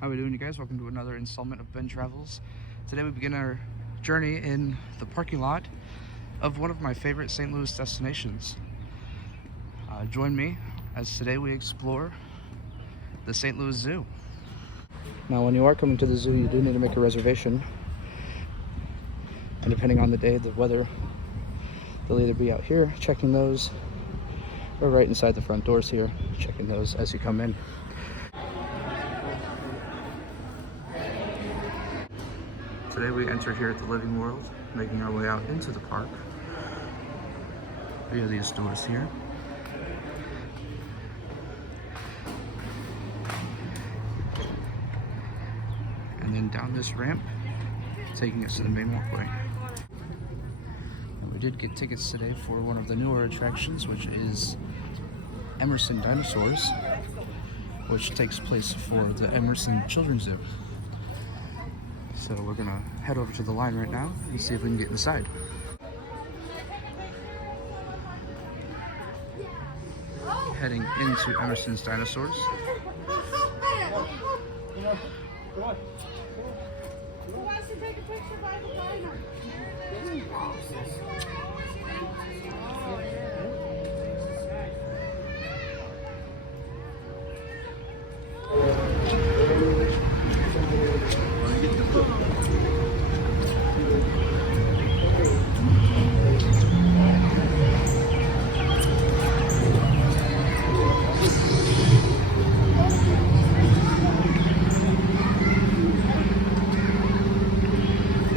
How are we doing, you guys? Welcome to another installment of Ben Travels. Today we begin our journey in the parking lot of one of my favorite St. Louis destinations. Join me as today we explore the St. Louis Zoo. Now, when you are coming to the zoo, you do need to make a reservation. And depending on the day, the weather, they'll either be out here checking those or right inside the front doors here checking those as you come in. Today we enter here at the Living World, making our way out into the park via these doors here. And then down this ramp, taking us to the main walkway. And we did get tickets today for one of the newer attractions, which is Emerson Dinosaurs, which takes place for the Emerson Children's Zoo. So we're gonna head over to the line right now and see if we can get inside. Heading into Emerson's Dinosaurs. Who wants to take a picture by the diner?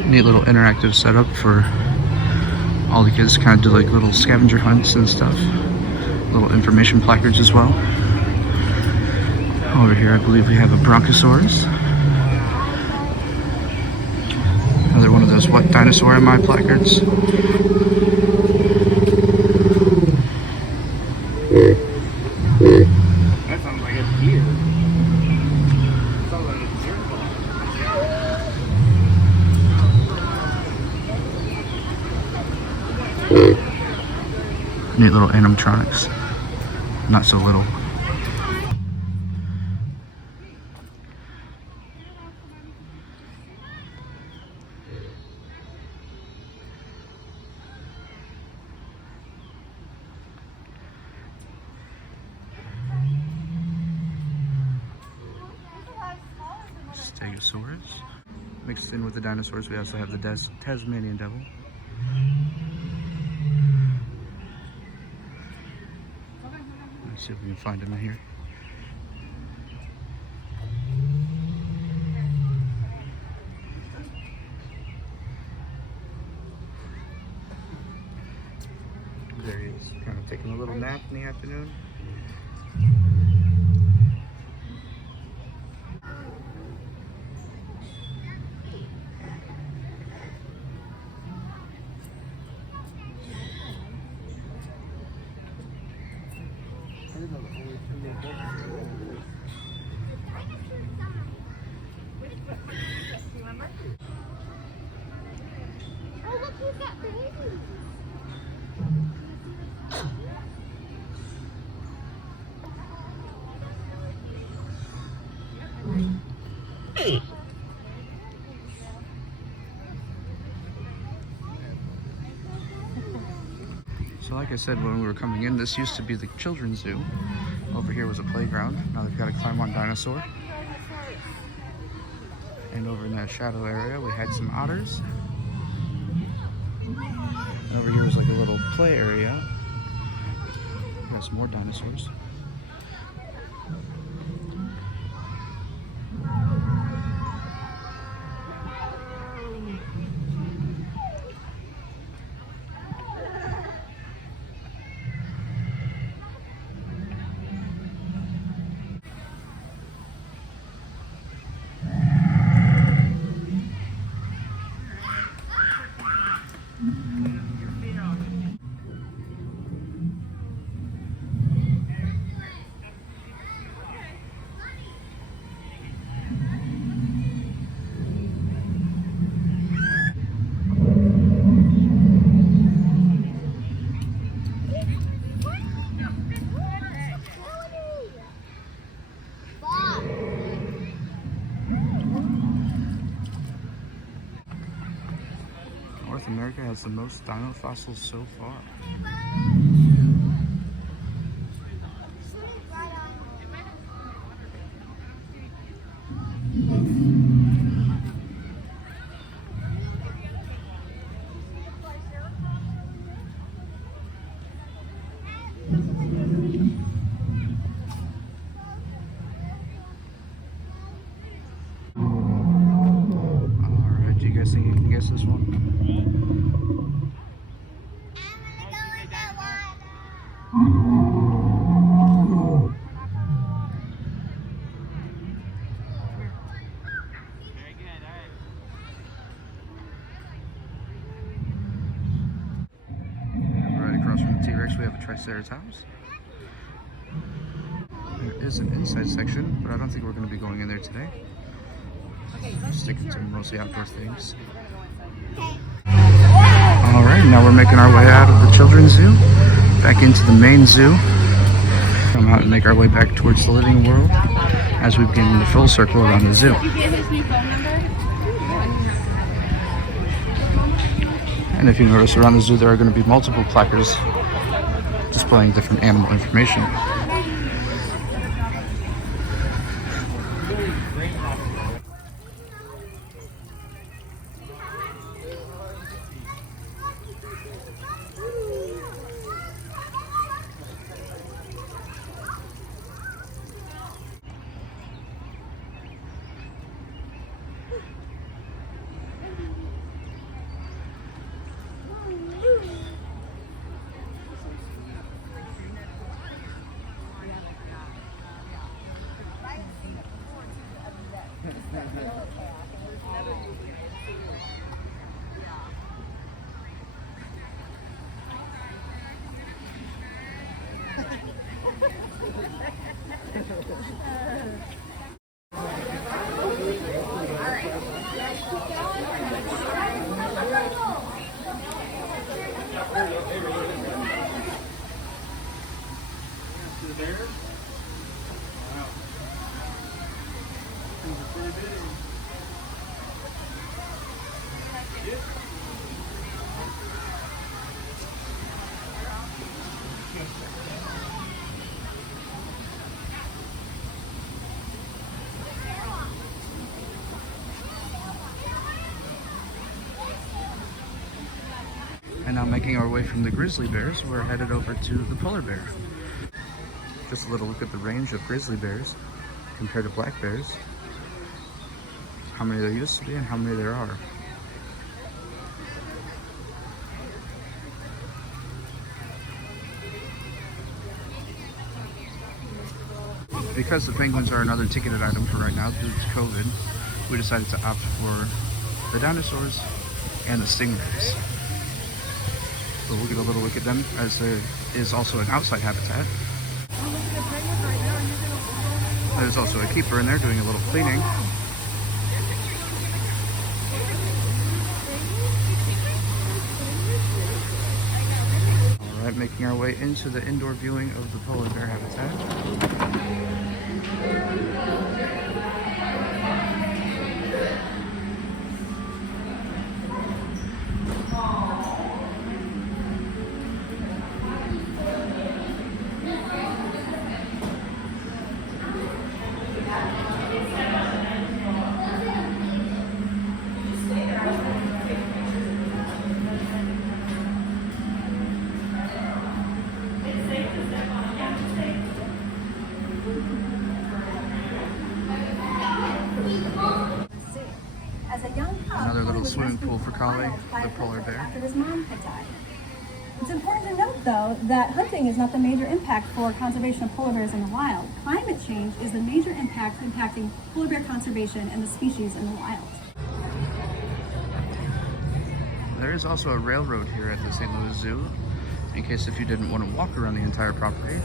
Neat little interactive setup for all the kids to kind of do like little scavenger hunts and stuff. Little information placards as well. Over here I believe we have a Bronchosaurus. Another one of those "What Dinosaur Am I" placards. That sounds like a deer. Sounds like a deer. Neat little animatronics. Not so little. Stegosaurus. Mixed in with the dinosaurs, we also have the Tasmanian devil. Let's see if we can find him in here. There he is, kind of taking a little nap in the afternoon. Oh, look, he's got babies. So like I said when we were coming in, this used to be the children's zoo. Over here was a playground. Now they've got a climb on dinosaur. And over in that shadow area we had some otters. And over here was like a little play area. We got some more dinosaurs. America has the most dino fossils so far. Alright, do you guys think you can guess this one? From the T-Rex we have a Triceratops. There is an inside section, but I don't think we're going to be going in there today. Sticking to mostly outdoor things. Alright, now we're making our way out of the children's zoo, back into the main zoo. Come out and make our way back towards the living world as we begin the full circle around the zoo. And if you notice around the zoo, there are going to be multiple placards displaying different animal information. And now making our way from the grizzly bears, we're headed over to the polar bear. Just a little look at the range of grizzly bears compared to black bears. How many there used to be and how many there are. Because the penguins are another ticketed item for right now due to COVID, we decided to opt for the dinosaurs and the stingrays. So we'll get a little look at them, as there is also an outside habitat. There's also a keeper in there doing a little cleaning. Alright, making our way into the indoor viewing of the polar bear habitat. Another little swimming pool for Kale, the polar bear. After his mom had died. It's important to note, though, that hunting is not the major impact for conservation of polar bears in the wild. Climate change is the major impact impacting polar bear conservation and the species in the wild. There is also a railroad here at the St. Louis Zoo. In case if you didn't want to walk around the entire property,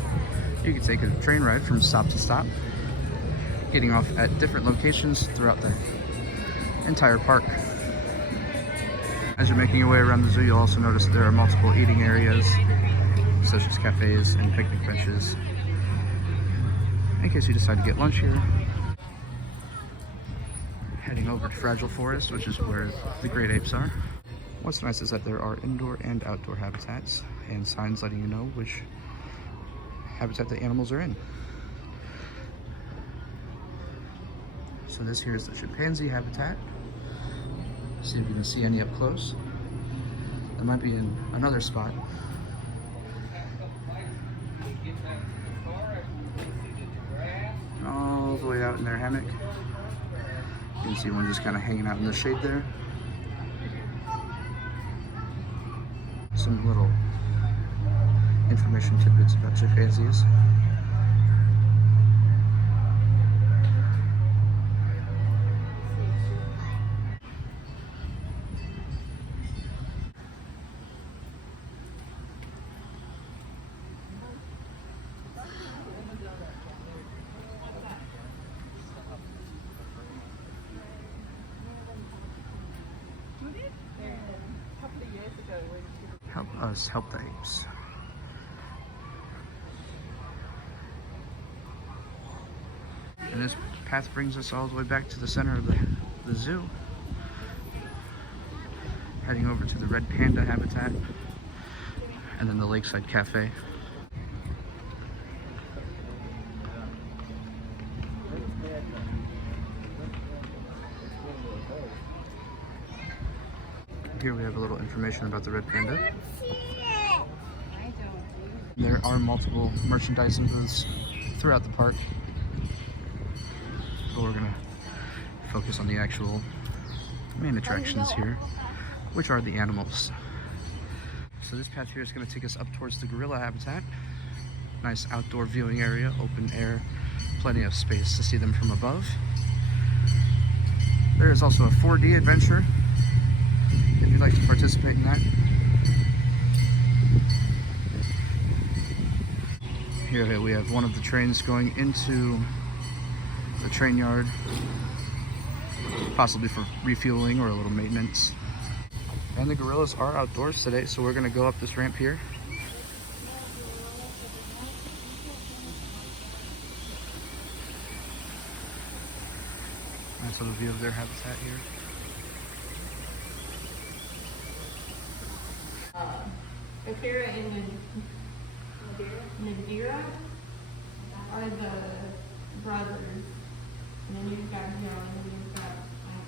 you could take a train ride from stop to stop, getting off at different locations throughout the entire park. As you're making your way around the zoo, you'll also notice there are multiple eating areas, such as cafes and picnic benches, in case you decide to get lunch here. Heading over to Fragile Forest, which is where the great apes are. What's nice is that there are indoor and outdoor habitats and signs letting you know which habitat the animals are in. So this here is the chimpanzee habitat. See if you can see any up close. There might be in another spot. All the way out in their hammock. You can see one just kind of hanging out in the shade there. Some little information tidbits about chimpanzees. Help us help the apes. And this path brings us all the way back to the center of the zoo. Heading over to the red panda habitat and then the lakeside cafe. Here we have a little information about the red panda. There are multiple merchandising booths throughout the park, but we're gonna focus on the actual main attractions here, which are the animals. So this path here is gonna take us up towards the gorilla habitat. Nice outdoor viewing area, open air, plenty of space to see them from above. There is also a 4D adventure if you'd like to participate in that. Here we have one of the trains going into the train yard, possibly for refueling or a little maintenance. And the gorillas are outdoors today, so we're gonna go up this ramp here. Nice little view of their habitat here. Akira and Nadira are the brothers. And then you've got Joe, and then you've got, I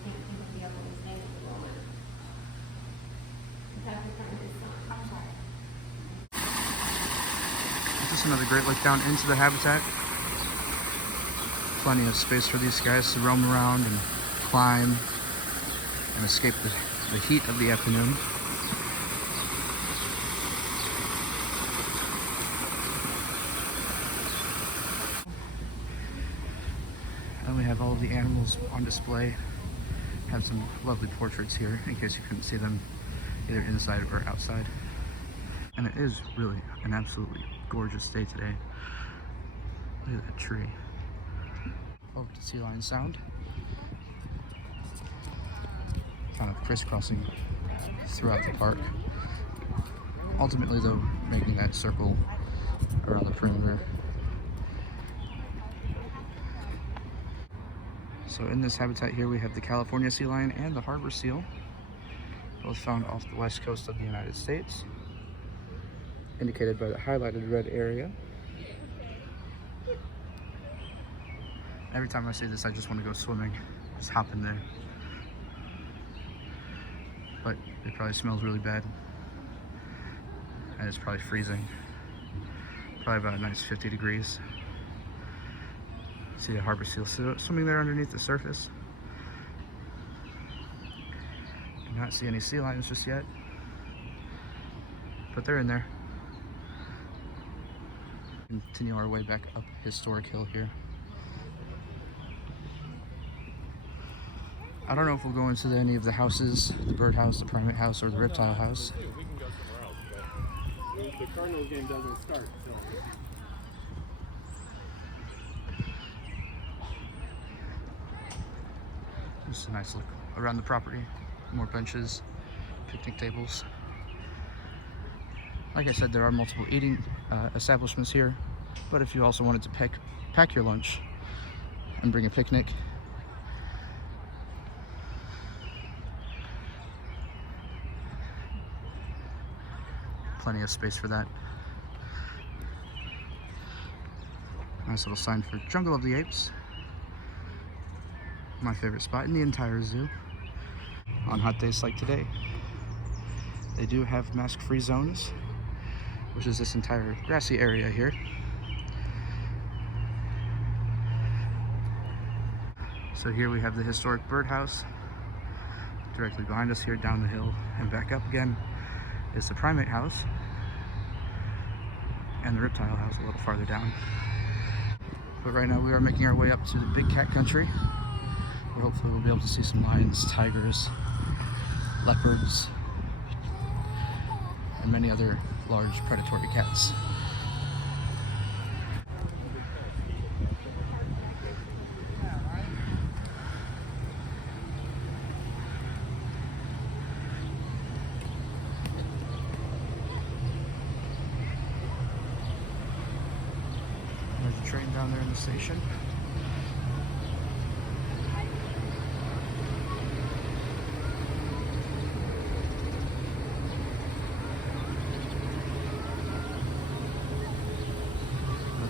can't think of the other one's name at the moment. That's his son. I'm sorry. Just another great look down into the habitat. Plenty of space for these guys to roam around and climb and escape the heat of the afternoon. And we have all of the animals on display. Have some lovely portraits here in case you couldn't see them either inside or outside. And it is really an absolutely gorgeous day today. Look at that tree. Over to Sea Lion Sound. Kind of crisscrossing throughout the park. Ultimately though, making that circle around the perimeter. So in this habitat here we have the California sea lion and the harbor seal, both found off the west coast of the United States, indicated by the highlighted red area. Every time I see this I just want to go swimming, just hop in there. But it probably smells really bad and it's probably freezing. Probably about a nice 50 degrees. See the harbor seal swimming there underneath the surface. Do not see any sea lions just yet, but they're in there. Continue our way back up Historic Hill here. I don't know if we'll go into any of the houses, the bird house, the primate house, or the reptile house. We can go somewhere else, but the Cardinals game doesn't start, so. Just a nice look around the property. More benches, picnic tables. Like I said, there are multiple eating establishments here, but if you also wanted to pack your lunch and bring a picnic, plenty of space for that. Nice little sign for Jungle of the Apes. My favorite spot in the entire zoo. On hot days like today, they do have mask-free zones, which is this entire grassy area here. So here we have the historic birdhouse. Directly behind us here, down the hill and back up again, is the primate house, and the reptile house a little farther down. But right now we are making our way up to the big cat country, where hopefully we'll be able to see some lions, tigers, leopards, and many other large predatory cats. There's a train down there in the station.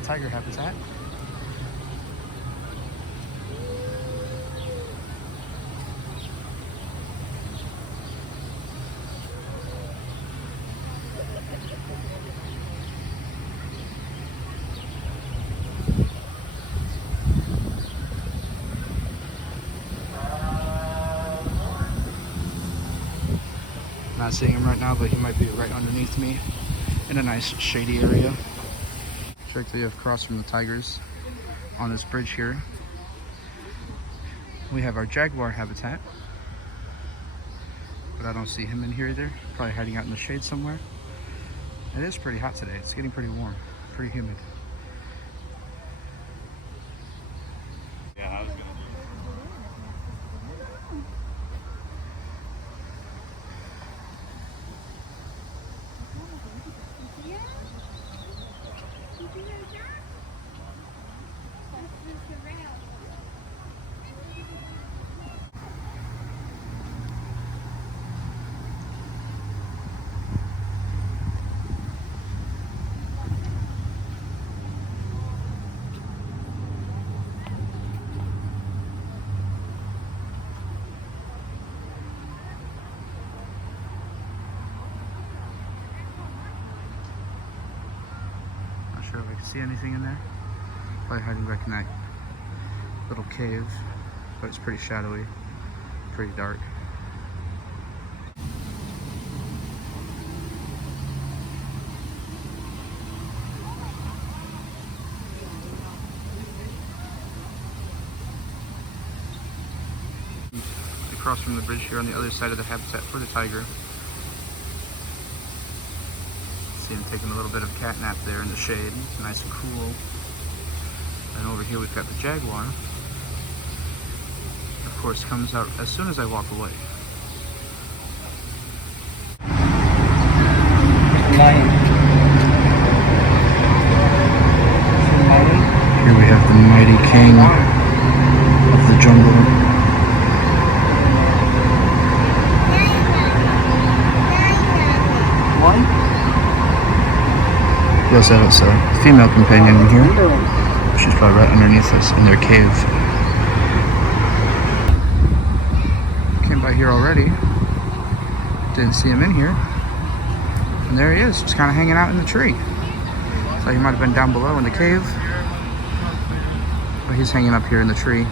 Tiger habitat. Not seeing him right now, but he might be right underneath me in a nice shady area. Directly across from the tigers on this bridge here, we have our jaguar habitat, but I don't see him in here either. Probably hiding out in the shade somewhere. It is pretty hot today. It's getting pretty warm, pretty humid. Yeah, I was gonna. Not sure if I can see anything in there. Probably hiding back in that little cave, but it's pretty shadowy, pretty dark. Across from the bridge here on the other side of the habitat for the tiger. See him taking a little bit of a cat nap there in the shade. It's nice and cool. And over here we've got the jaguar. Of course, comes out as soon as I walk away. Here we have the mighty king of the jungle. We also have a female companion in here. She's probably right underneath us in their cave. Came by here already. Didn't see him in here. And there he is, just kind of hanging out in the tree. So he might have been down below in the cave. But he's hanging up here in the tree.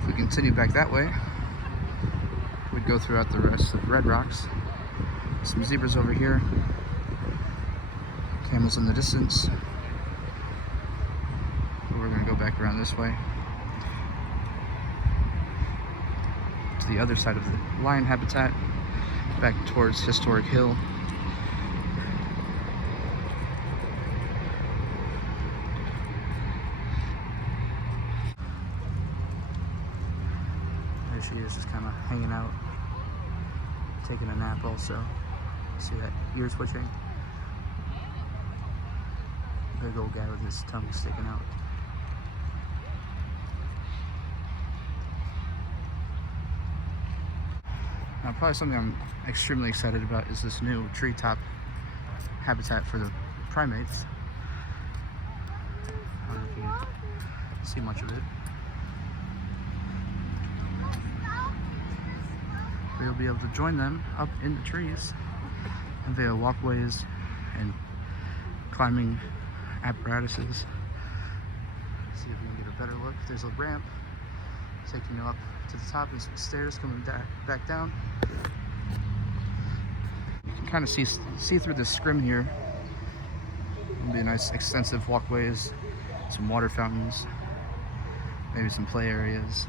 If we continue back that way, we'd go throughout the rest of Red Rocks. Some zebras over here. Camels in the distance. But we're going to go back around this way to the other side of the lion habitat, back towards Historic Hill. There she is, just kind of hanging out, taking a nap also. See that ear twitching? Big old guy with his tongue sticking out. Probably something I'm extremely excited about is this new treetop habitat for the primates. I don't know if you can see much of it. But you'll be able to join them up in the trees, and via walkways and climbing apparatuses. See if we can get a better look. There's a ramp taking you up to the top and some stairs coming back down. You can kind of see through this scrim here. It'll be nice extensive walkways, some water fountains, maybe some play areas.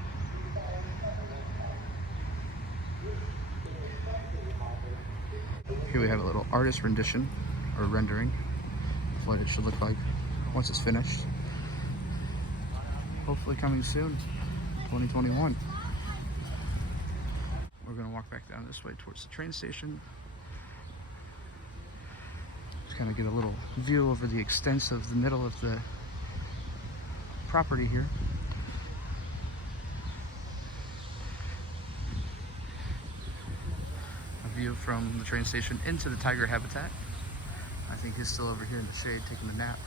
Here we have a little artist rendition or rendering of what it should look like once it's finished. Hopefully coming soon, 2021. We're gonna walk back down this way towards the train station. Just kind of get a little view over the extent of the middle of the property here. A view from the train station into the tiger habitat. I think he's still over here in the shade taking a nap.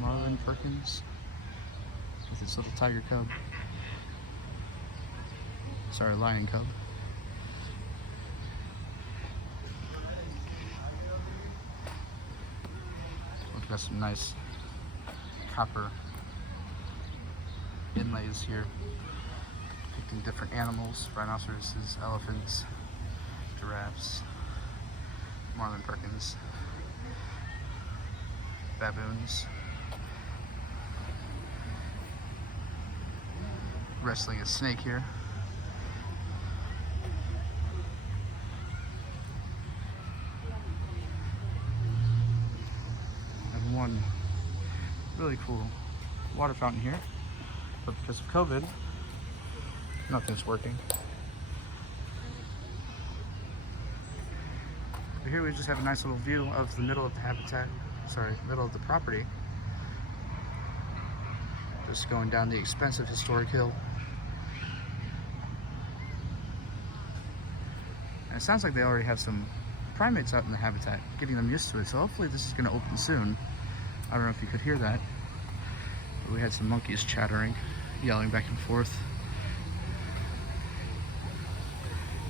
Marlin Perkins with its little tiger cub. Sorry, lion cub. We've got some nice copper inlays here depicting different animals: rhinoceroses, elephants, giraffes, Marlin Perkins, baboons, wrestling a snake here. And one really cool water fountain here, but because of COVID, nothing's working. But here we just have a nice little view of the middle of the habitat, middle of the property. Just going down the expensive historic hill. And it sounds like they already have some primates out in the habitat, getting them used to it. So hopefully this is going to open soon. I don't know if you could hear that. But we had some monkeys chattering, yelling back and forth.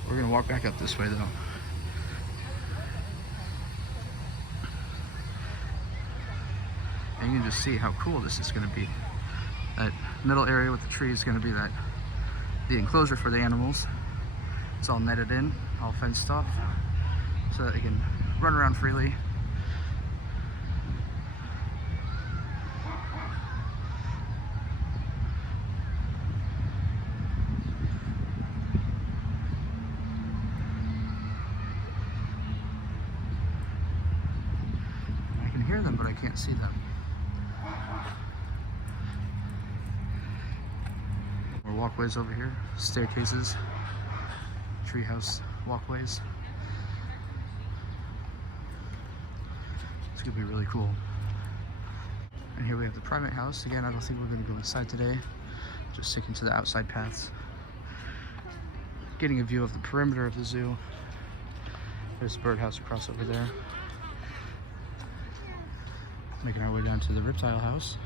We're going to walk back up this way though. And you can just see how cool this is going to be. That middle area with the tree is going to be the enclosure for the animals. It's all netted in, all fenced off, so that they can run around freely. I can hear them, but I can't see them. More walkways over here, staircases, treehouse walkways. It's gonna be really cool. And here we have the primate house. Again, I don't think we're gonna go inside today. Just sticking to the outside paths. Getting a view of the perimeter of the zoo. There's the birdhouse across over there. Making our way down to the reptile house.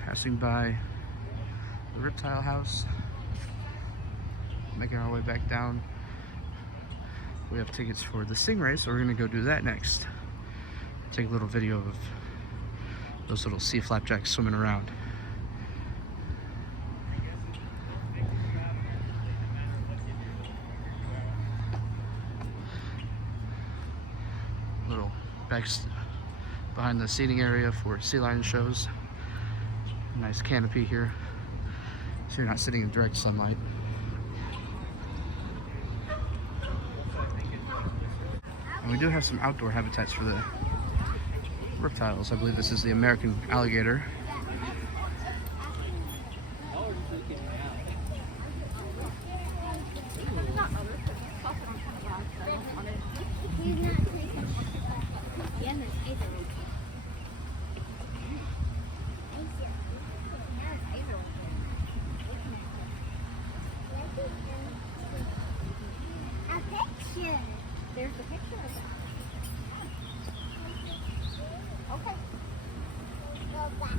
Passing by the reptile house, making our way back down. We have tickets for the Stingray, so we're gonna go do that next. Take a little video of those little sea flapjacks swimming around. Little backs behind the seating area for sea lion shows. Nice canopy here, so you're not sitting in direct sunlight. And we do have some outdoor habitats for the reptiles. I believe this is the American alligator. There's the picture of that. Okay. Go back.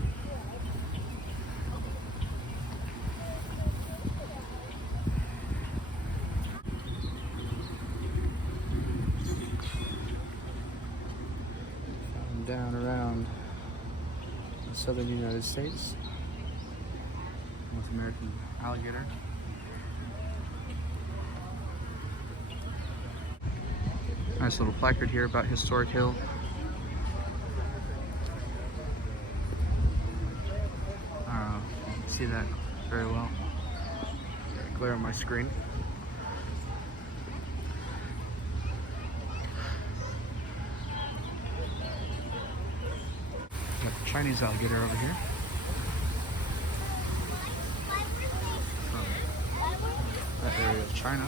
Down around the southern United States, North American alligator. Nice little placard here about Historic Hill. I don't know if you can see that very well. Glare on my screen. Got the Chinese alligator over here. From that area of China.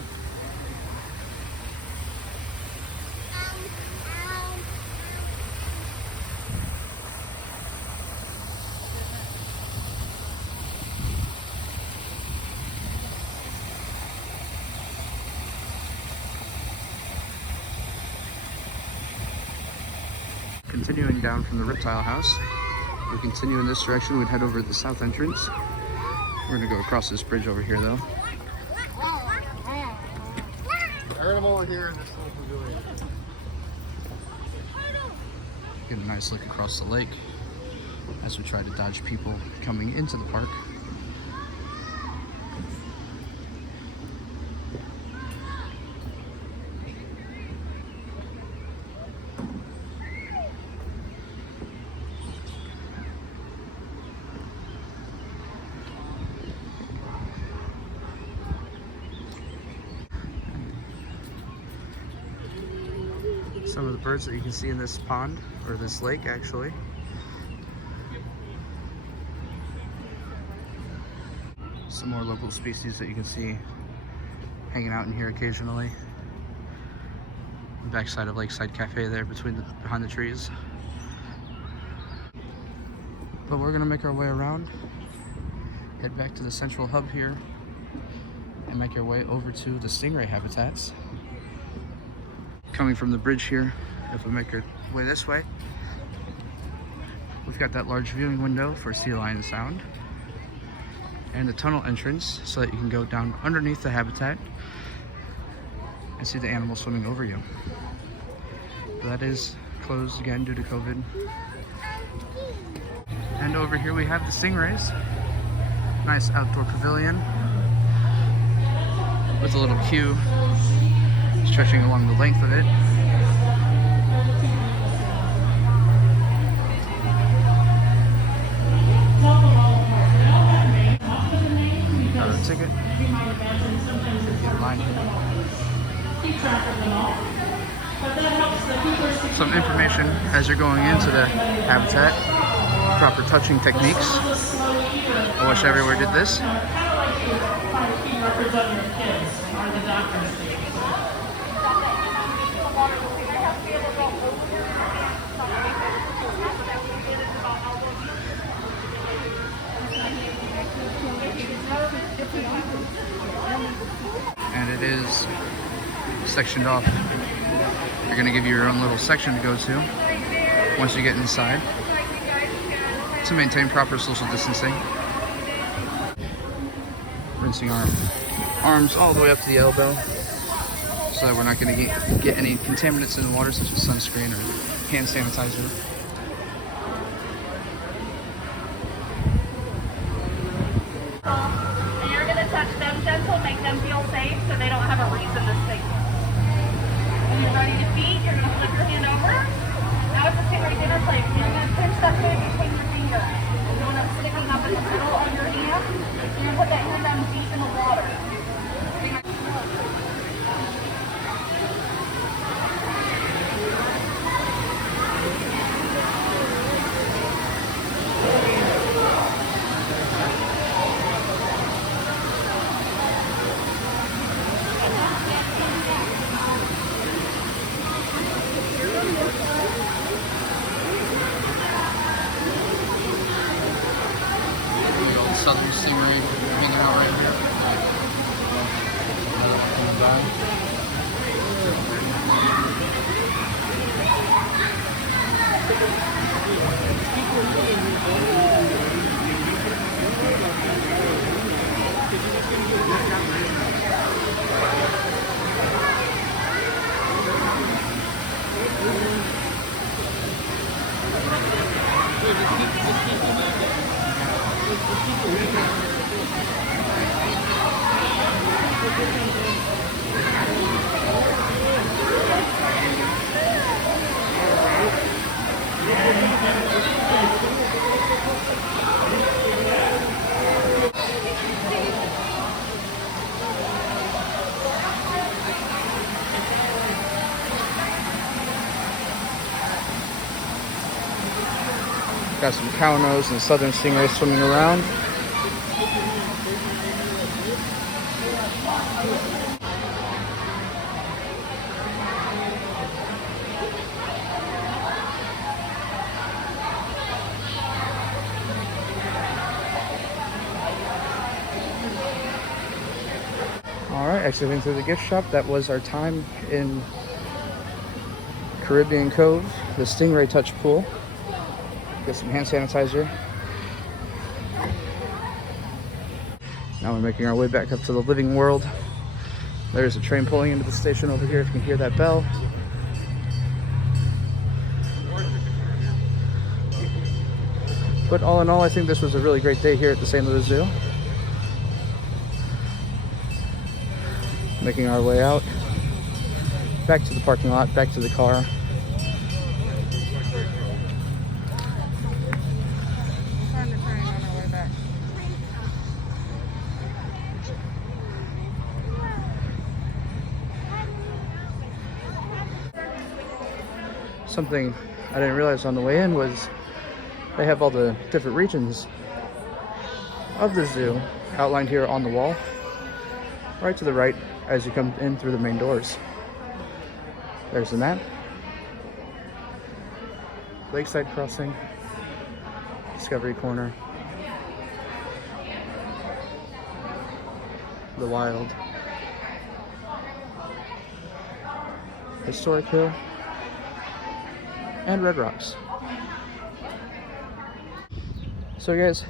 Continuing down from the reptile house, we continue in this direction. We'd head over to the south entrance. We're gonna go across this bridge over here though. Animal here in this little pavilion. Get a nice look across the lake as we try to dodge people coming into the park. Some of the birds that you can see in this pond, or this lake actually. Some more local species that you can see hanging out in here occasionally. The backside of Lakeside Cafe there behind the trees. But we're gonna make our way around, head back to the central hub here, and make our way over to the stingray habitats. Coming from the bridge here, if we make our way this way, we've got that large viewing window for sea lion sound, and the tunnel entrance so that you can go down underneath the habitat and see the animals swimming over you. But that is closed again due to COVID. And over here we have the stingrays. Nice outdoor pavilion with a little queue stretching along the length of it. Got a ticket. Get a line here. Some information as you're going into the habitat. Proper touching techniques. I wish everywhere did this. And it is sectioned off. You're going to give you your own little section to go to once you get inside to maintain proper social distancing. Rinsing our arms all the way up to the elbow so that we're not going to get any contaminants in the water such as sunscreen or hand sanitizer. And you're going to touch them gentle, make them feel safe so they don't have a reason to stay. When you're ready to feed, you're going to flip your hand over. Now it's a stingray dinner plate. You're going to pinch that food between your fingers. You want it sticking up in the middle of your hand. You're going to put that hand down deep in the water. southern stingray hanging out right here. In the bag. Got some cow nose and southern stingray swimming around. Alright, exiting through the gift shop. That was our time in Caribbean Cove, the Stingray Touch Pool. Get some hand sanitizer. Now we're making our way back up to the living world. There's a train pulling into the station over here, if you can hear that bell. But all in all, I think this was a really great day here at the St. Louis Zoo. Making our way out, back to the parking lot, back to the car. Something I didn't realize on the way in was they have all the different regions of the zoo outlined here on the wall, right to the right as you come in through the main doors. There's the map, Lakeside Crossing, Discovery Corner, the Wild, Historic Hill, and Red Rocks. So guys,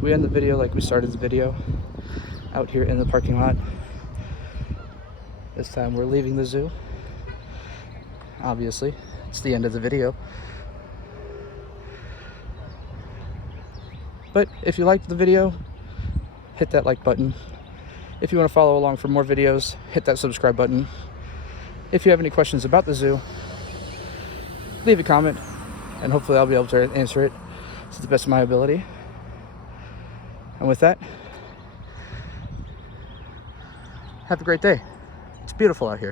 we end the video like we started the video, out here in the parking lot. This time we're leaving the zoo. Obviously, it's the end of the video. But if you liked the video, hit that like button. If you want to follow along for more videos, hit that subscribe button. If you have any questions about the zoo, leave a comment, and hopefully I'll be able to answer it to the best of my ability. And with that, have a great day. It's beautiful out here.